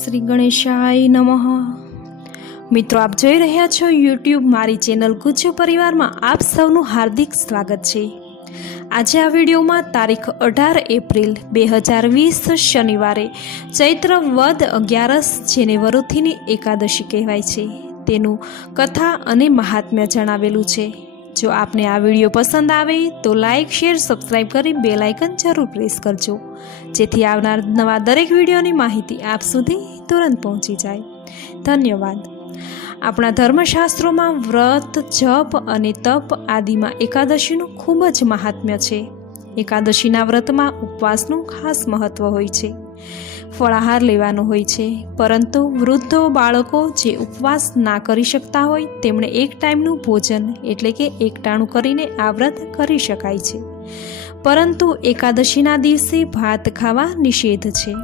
શ્રી ગણેશાય નમઃ. મિત્રો, આપ જોઈ રહ્યા છો યુટ્યુબ મારી ચેનલ ગુજ્જુ પરિવારમાં આપ સૌનું હાર્દિક સ્વાગત છે. આજે આ વિડીયોમાં તારીખ અઢાર એપ્રિલ બે હજાર વીસ શનિવારે ચૈત્ર વદ અગિયારસ, જેને વરુથીની એકાદશી કહેવાય છે, તેનું કથા અને મહાત્મ્ય જણાવેલું છે. જો આપને આ વીડિયો પસંદ આવે, તો લાઇક શેર સબસ્ક્રાઈબ કરી બે લાઇકન જરૂર પ્રેસ કરજો. જેથી આવનાર નવા દરેક વિડીયોની માહિતી આપ સુધી તુરંત પહોંચી જાય. ધન્યવાદ. આપણા ધર્મશાસ્ત્રોમાં વ્રત, જપ અને તપ આદિમાં એકાદશીનું ખૂબ જ મહાત્મ્ય છે. એકાદશીના વ્રતમાં ઉપવાસનું ખાસ મહત્ત્વ હોય છે. ફળાહાર લેવાનો હોય છે. પરંતુ વૃદ્ધો, બાળકો જે ઉપવાસ ના કરી શકતા હોય, તેમણે એક ટાઈમનું ભોજન એટલે કે એકટાણું કરીને આ વ્રત કરી શકાય છે. પરંતુ એકાદશીના દિવસે ભાત ખાવા નિષેધ છે.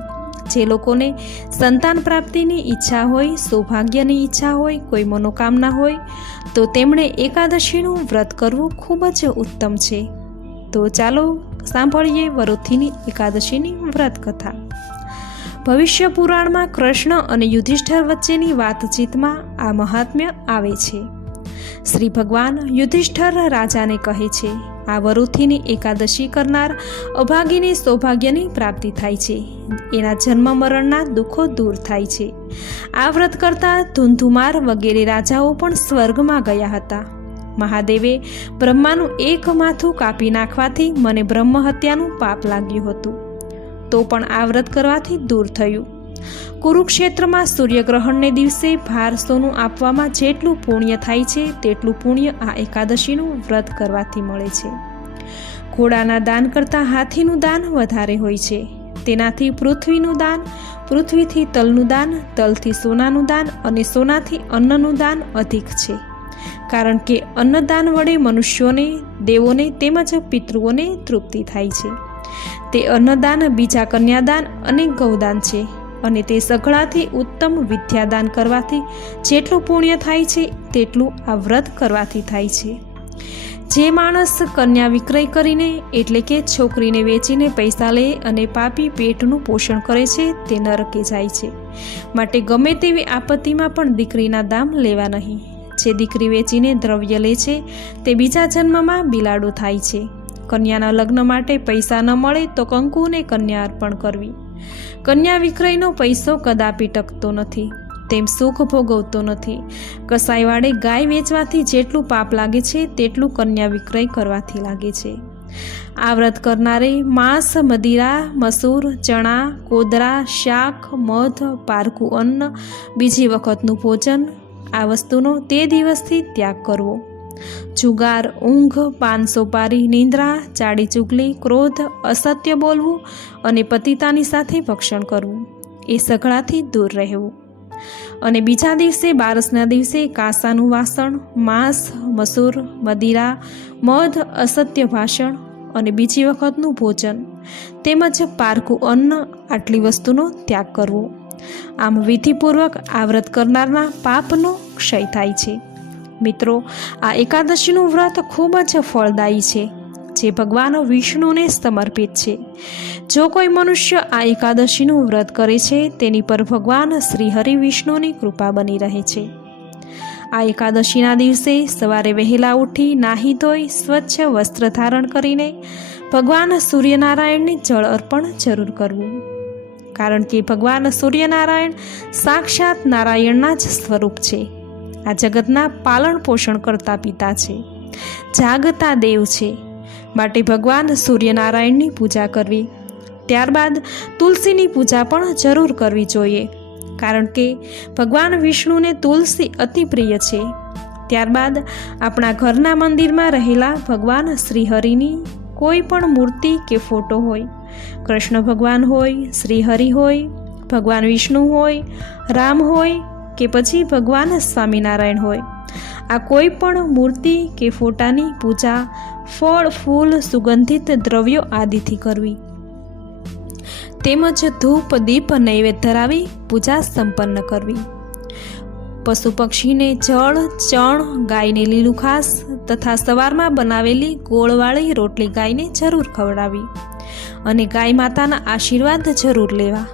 જે લોકોને સંતાન પ્રાપ્તિની ઈચ્છા હોય, સૌભાગ્યની ઈચ્છા હોય, કોઈ મનોકામના હોય, તો તેમણે એકાદશીનું વ્રત કરવું ખૂબ જ ઉત્તમ છે. તો ચાલો સાંભળીએ વરોથીની એકાદશીની વ્રત કથા ભવિષ્ય પુરાણમાં કૃષ્ણ અને યુધિષ્ઠર વચ્ચેની વાતચીતમાં આ મહાત્મ્ય આવે છે. શ્રી ભગવાન યુધિષ્ઠર રાજાને કહે છે, આ વરુથીની એકાદશી કરનાર અભાગીને સૌભાગ્યની પ્રાપ્તિ થાય છે. એના જન્મ મરણના દુઃખો દૂર થાય છે. આ વ્રત કરતા ધુંધુમાર વગેરે રાજાઓ પણ સ્વર્ગમાં ગયા હતા. મહાદેવે બ્રહ્માનું એક માથું કાપી નાખવાથી મને બ્રહ્મ હત્યાનું પાપ લાગ્યું હતું. તો પણ આ વ્રત કરવાથી દૂર થયું. કુરુક્ષેત્રમાં સૂર્યગ્રહણને દિવસે ભાર સોનું આપવામાં જેટલું પુણ્ય થાય છે, તેટલું પુણ્ય આ એકાદશીનું વ્રત કરવાથી મળે છે. ઘોડાના દાન કરતાં હાથીનું દાન વધારે હોય છે. તેનાથી પૃથ્વીનું દાન, પૃથ્વીથી તલનું દાન, તલથી સોનાનું દાન અને સોનાથી અન્નનું દાન અધિક છે. કારણ કે અન્નદાન વડે મનુષ્યોને, દેવોને તેમજ પિતૃઓને તૃપ્તિ થાય છે. તે અન્નદાન, બીજા કન્યાદાન અને ગૌદાન છે અને તે સઘળાથી ઉત્તમ વિદ્યાદાન કરવાથી જેટલું પુણ્ય થાય છે, તેટલું આ વ્રત કરવાથી થાય છે. જે માણસ કન્યા વિક્રય કરીને, એટલે કે છોકરીને વેચીને પૈસા લે અને પાપી પેટનું પોષણ કરે છે, તે નરકે જાય છે. માટે ગમે તેવી આપત્તિમાં પણ દીકરીના દામ લેવા નહીં. જે દીકરી વેચીને દ્રવ્ય લે છે, તે બીજા જન્મમાં બિલાડો થાય છે. કન્યાના લગ્ન માટે પૈસા ન મળે તો કંકુને કન્યા અર્પણ કરવી. કન્યા વિક્રયનો પૈસો કદાપી ટકતો નથી, તેમ સુખ ભોગવતો નથી. કસાઈવાડે ગાય વેચવાથી જેટલું પાપ લાગે છે, તેટલું કન્યા વિક્રય કરવાથી લાગે છે. આ વ્રત કરનારે માંસ, મદિરા, મસૂર, ચણા, કોદરા, શાક, મધ પારકું અન્ન, બીજી વખતનું ભોજન, આ વસ્તુનો તે દિવસથી ત્યાગ કરવો. જુગાર, ઊંઘ, પાન સોપારી, નિંદ્રા, ચાડી ચુગલી, ક્રોધ, અસત્ય બોલવું અને પતિતાની સાથે ભક્ષણ કરવું, એ સઘળાથી દૂર રહેવું. અને બીજા દિવસે, બારસના દિવસે કાંસાનું વાસણ, માંસ, મસૂર, મદિરા, મધ, અસત્ય ભાષણ અને બીજી વખતનું ભોજન, તેમજ પારકું અન્ન, આટલી વસ્તુનો ત્યાગ કરવો. આમ વિધિપૂર્વક આ વ્રત કરનારના પાપનો ક્ષય થાય છે. મિત્રો, આ એકાદશીનું વ્રત ખૂબ જ ફળદાયી છે, જે ભગવાન વિષ્ણુને સમર્પિત છે. જો કોઈ મનુષ્ય આ એકાદશીનું વ્રત કરે છે, તેની પર ભગવાન શ્રી હરિ વિષ્ણુની કૃપા બની રહે છે. આ એકાદશીના દિવસે સવારે વહેલા ઉઠી નાહી ધોઈ સ્વચ્છ વસ્ત્ર ધારણ કરીને ભગવાન સૂર્યનારાયણને જળ અર્પણ જરૂર કરવું. કારણ કે ભગવાન સૂર્યનારાયણ સાક્ષાત નારાયણના જ સ્વરૂપ છે. આ જગતના પાલન પોષણ કરતા પિતા છે. જાગતા દેવ છે. માટે ભગવાન સૂર્યનારાયણની પૂજા કરવી. ત્યારબાદ તુલસીની પૂજા પણ જરૂર કરવી જોઈએ. કારણ કે ભગવાન વિષ્ણુને તુલસી અતિ પ્રિય છે. ત્યારબાદ આપણા ઘરના મંદિરમાં રહેલા ભગવાન શ્રીહરિની કોઈ પણ મૂર્તિ કે ફોટો હોય. કૃષ્ણ ભગવાન હોય, શ્રીહરિ હોય, ભગવાન વિષ્ણુ હોય, રામ હોય કે પછી ભગવાન સ્વામિનારાયણ હોય. આ કોઈ પણ મૂર્તિ કે ફોટાની પૂજા, ફળ, ફૂલ, સુગંધિત દ્રવ્યો આદિથી કરવી. તેમજ ધૂપ, દીપ, નૈવેદ્ય ધરાવી પૂજા સંપન્ન કરવી. પશુ પક્ષીને જળ, ચણ, ગાયને લીલું ખાસ તથા સવારમાં બનાવેલી ગોળવાળી રોટલી ગાયને જરૂર ખવડાવી. અને ગાય માતાના આશીર્વાદ જરૂર લેવા.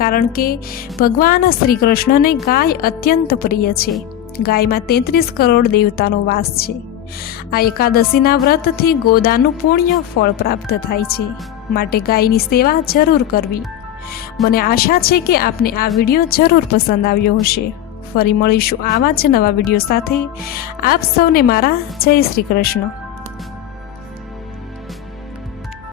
કારણ કે ભગવાન શ્રી કૃષ્ણને ગાય અત્યંત પ્રિય છે. ગાયમાં તેત્રીસ કરોડ દેવતાનો વાસ છે. આ એકાદશીના વ્રતથી ગોદાનું પુણ્ય ફળ પ્રાપ્ત થાય છે. માટે ગાયની સેવા જરૂર કરવી. મને આશા છે કે આપને આ વીડિયો જરૂર પસંદ આવ્યો હશે. ફરી મળીશું આવા જ નવા વીડિયો સાથે. આપ સૌને મારા જય શ્રી કૃષ્ણ.